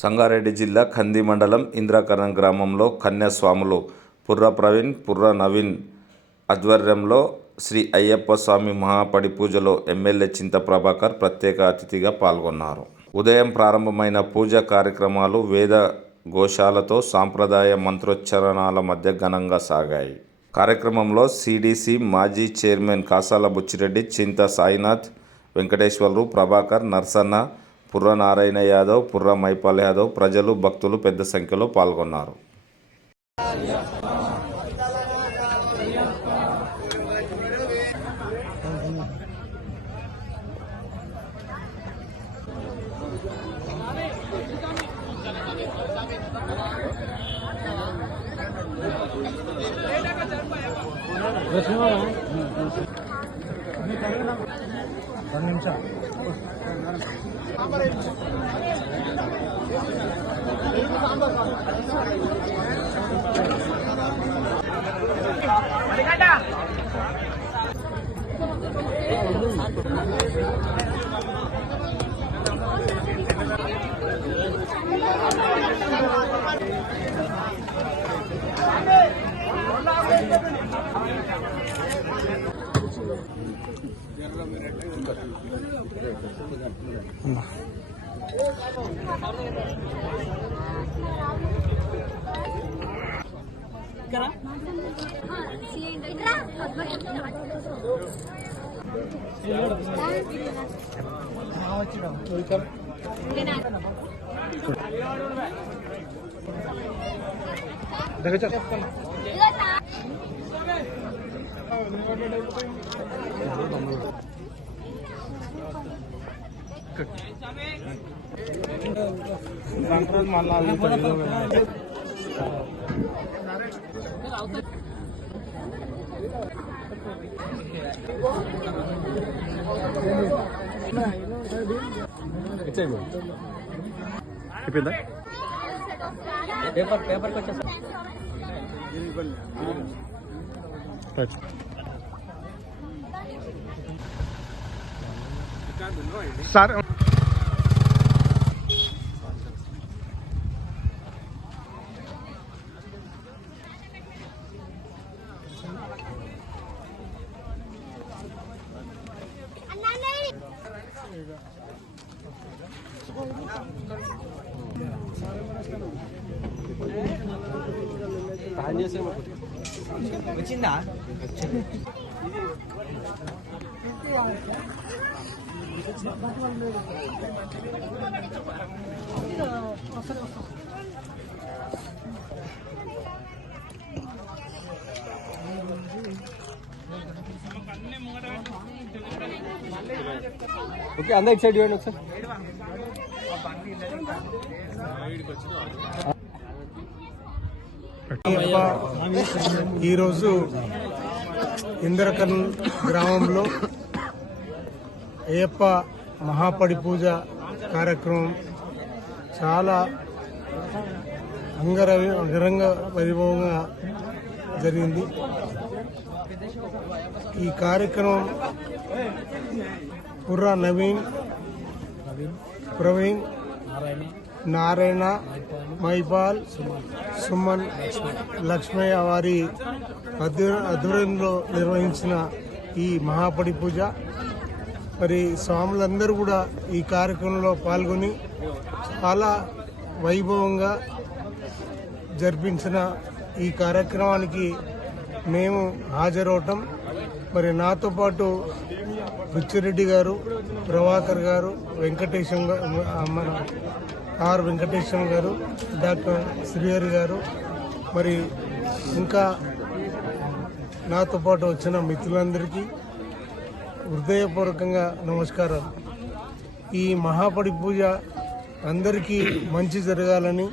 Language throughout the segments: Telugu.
సంగారెడ్డి జిల్లా కంది మండలం ఇంద్రకరణం గ్రామంలో కన్యాస్వాములు పుర్ర ప్రవీణ్, పుర్ర నవీన్ ఆధ్వర్యంలో శ్రీ అయ్యప్ప స్వామి మహాపడి పూజలో ఎమ్మెల్యే చింత ప్రభాకర్ ప్రత్యేక అతిథిగా పాల్గొన్నారు. ఉదయం ప్రారంభమైన పూజా కార్యక్రమాలు వేద ఘోషాలతో సాంప్రదాయ మంత్రోచ్చరణల మధ్య ఘనంగా సాగాయి. కార్యక్రమంలో సిడిసి మాజీ చైర్మన్ కాసాల బుచ్చిరెడ్డి, చింత సాయినాథ్, వెంకటేశ్వర్లు, ప్రభాకర్, నర్సన్న, పుర్ర నారాయణ యాదవ్, పుర్ర మైపాల్ యాదవ్, ప్రజలు, భక్తులు పెద్ద సంఖ్యలో పాల్గొన్నారు. సార్ వచ్చిందా? ఓకే, అందరూ ఇటు సైడ్ చూడండి ఒకసారి. ఈరోజు ఇంద్రకరణం గ్రామంలో అయ్యప్ప మహాపడి పూజ కార్యక్రమం చాలా అంగరంగ వైభవంగా జరిగింది. ఈ కార్యక్రమం పుర్ర నవీన్, ప్రవీణ్, నారాయణ, మైపాల్, సుమన్, లక్ష్మయ్య వారి ఆధ్వర్యంలో నిర్వహించిన ఈ మహాపడి పూజ, మరి స్వాములందరూ కూడా ఈ కార్యక్రమంలో పాల్గొని చాలా వైభవంగా జరిపించిన ఈ కార్యక్రమానికి మేము హాజరవటం, మరి నాతో పాటు బుచ్చిరెడ్డి గారు, ప్రభాకర్ గారు, వెంకటేశం మన ఆర్ వెంకటేశం గారు, డాక్టర్ శ్రీహరి గారు, మరి ఇంకా నాతో పాటు వచ్చిన మిత్రులందరికీ హృదయపూర్వకంగా నమస్కారాలు. ఈ మహాపడి పూజ అందరికీ మంచి జరగాలని,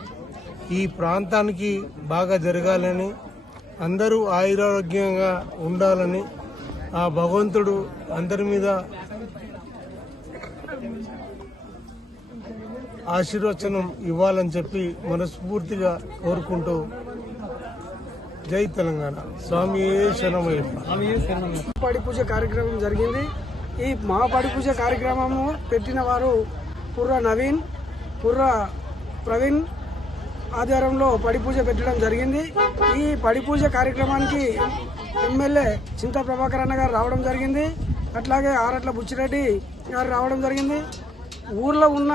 ఈ ప్రాంతానికి బాగా జరగాలని, అందరూ ఆయురారోగ్యంగా ఉండాలని, ఆ భగవంతుడు అందరి మీద ఆశీర్వచనం ఇవ్వాలని చెప్పి మనస్ఫూర్తిగా కోరుకుంటూ జై తెలంగాణ. స్వామి శరణమయ్యప్ప. మహాపడి పూజ కార్యక్రమం జరిగింది. ఈ మహాపడి పూజ కార్యక్రమము పెట్టిన వారు పుర్ర నవీన్, పుర్ర ప్రవీణ్ ఆధ్వర్యంలో పడి పూజ పెట్టడం జరిగింది. ఈ పడి పూజ కార్యక్రమానికి ఎమ్మెల్యే చింతా ప్రభాకర్ అన్న గారు రావడం జరిగింది. అట్లాగే ఆరట్ల బుచ్చిరెడ్డి గారు రావడం జరిగింది. ఊర్లో ఉన్న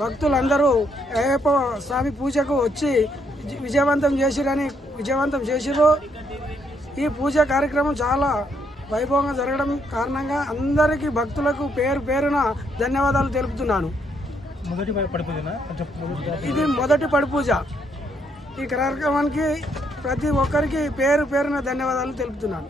భక్తులందరూ అయ్యప్ప స్వామి పూజకు వచ్చి విజయవంతం చేసిర్రు. ఈ పూజ కార్యక్రమం చాలా వైభవంగా జరగడం కారణంగా అందరికీ భక్తులకు పేరు పేరున ధన్యవాదాలు తెలుపుతున్నాను. ఇది మొదటి పడి పూజ. ఈ కార్యక్రమానికి ప్రతి ఒక్కరికి పేరు పేరున ధన్యవాదాలు తెలుపుతున్నాను.